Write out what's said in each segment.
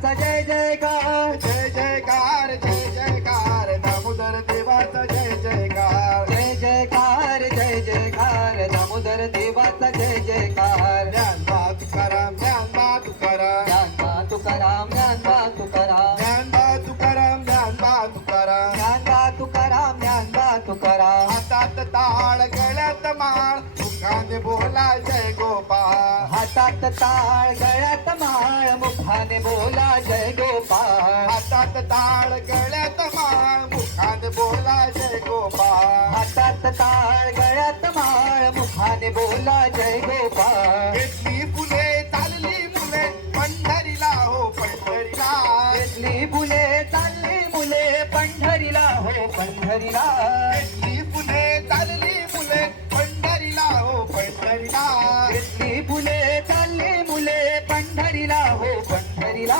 देवाचा जय जयकार जय जयकार जय जयकार दामोदर देवाचा जय जयकार जय जयकार जय जयकार दामोदर देवाचा जय जयकार ज्ञानबा तुकाराम ज्ञानबा तुकाराम ज्ञानबा तुकाराम ज्ञानबा तुकाराम ज्ञानबा तुकाराम ज्ञानबा तुकाराम ज्ञानबा तुकाराम ज्ञानबा तुकाराम हातात टाळ गळ्यात माळ मुखाने बोला जय गोपाळ हातात टाळ गळ्यात माळ मुखाने बोला जय गोपाळ हातात टाळ गळ्यात माळ मुखाने बोला जय गोपाळ हातात टाळ गळ्यात माळ मुखाने बोला जय गोपाळ घेतली फुले चालली मुले पंढरीला हो पंढरीला घेतली फुले चालली मुले पंढरीला हो पंढरीला घेतली फुले चालली मुले पंढरीला हो पंढरीला घेतली फुले चालली मुले पंढरीला हो पंढरीला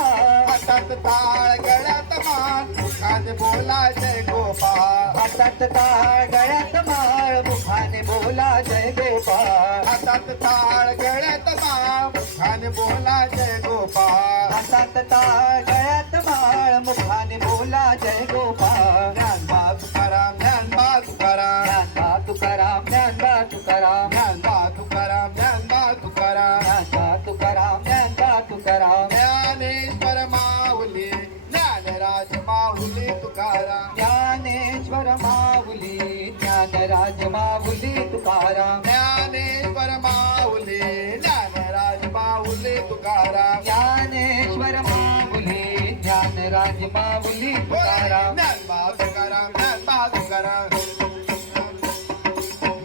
हातात टाळ गळ्यात माळ मुखाने बोला जय गोपाळ हातात टाळ गळ्यात माळ मुखाने बोला जय गोपाळ हातात टाळ गळ्यात माळ मुखाने बोला जय गोपाळ हातात टाळ गळ्यात माळ मुखाने बोला जय गोपाळ ज्ञानबा तुकाराम ज्ञानबा तुकाराम ज्ञानबा तुकाराम ज्ञानबा तुकाराम ज्ञानबा तुकाराम ज्ञानबा तुकाराम ज्ञानबा तुकाराम ज्ञानबा तुकाराम ज्ञानेश्वर माऊली ज्ञानराज माऊली तुकाराम ज्ञानेश्वर माऊली ज्ञानराज माऊली तुकाराम ज्ञानेश्वर माऊली ज्ञानराज माऊली तुकाराम ज्ञानेश्वर माऊली ज्ञानराज माऊली तुकाराम ज्ञानबा तुकाराम ज्ञानबा तुकाराम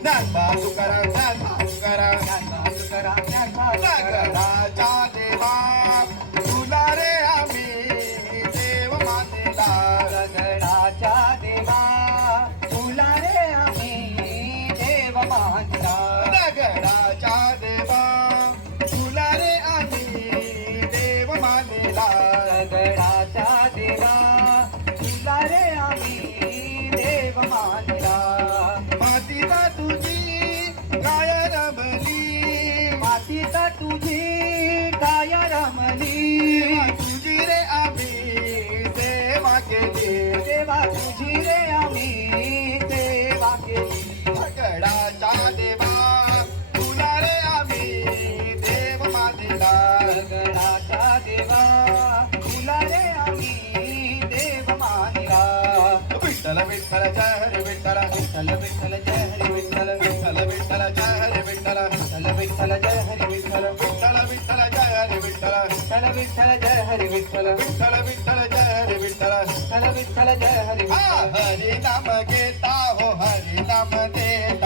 ज्ञानबा तुकाराम ज्ञानबा तुकाराम ज्ञानबा तुकाराम ज्ञानबा तुकाराम राजा देवा तुला रे आम्ही देव मानेला रगडाच्या देवा तुला रे आम्ही देव मानला नगराच्या देवा तुला रे आम्ही देव मानेला रगडाच्या देवा तुला रे आम्ही देव मानला मातीला तुझी काय रमली मातीत तुझी काय रमली तुझी रे आम्ही सेवा केली देवा तुझी रे आम्ही देवा केली नगराच्या देवा तुला रे आम्ही देव मानेला रगडाच्या देवा तुला रे आम्ही देव मानला विठ्ठल विठ्ठल जय हरी विठ्ठल विठ्ठल विठ्ठल जय हरी विठ्ठल विठ्ठल विठ्ठल जय हरी विठ्ठल विठ्ठल विठ्ठल जय हरी विठ्ठल विठ्ठल विठ्ठल जय हरी विठ्ठल विठ्ठल विठ्ठल जय हरी विठ्ठल विठ्ठल विठ्ठल जय हरी विठ्ठल विठ्ठल विठ्ठल जय हरी हा विठ्ठल हरी नाम घेता हो हरी नाम देता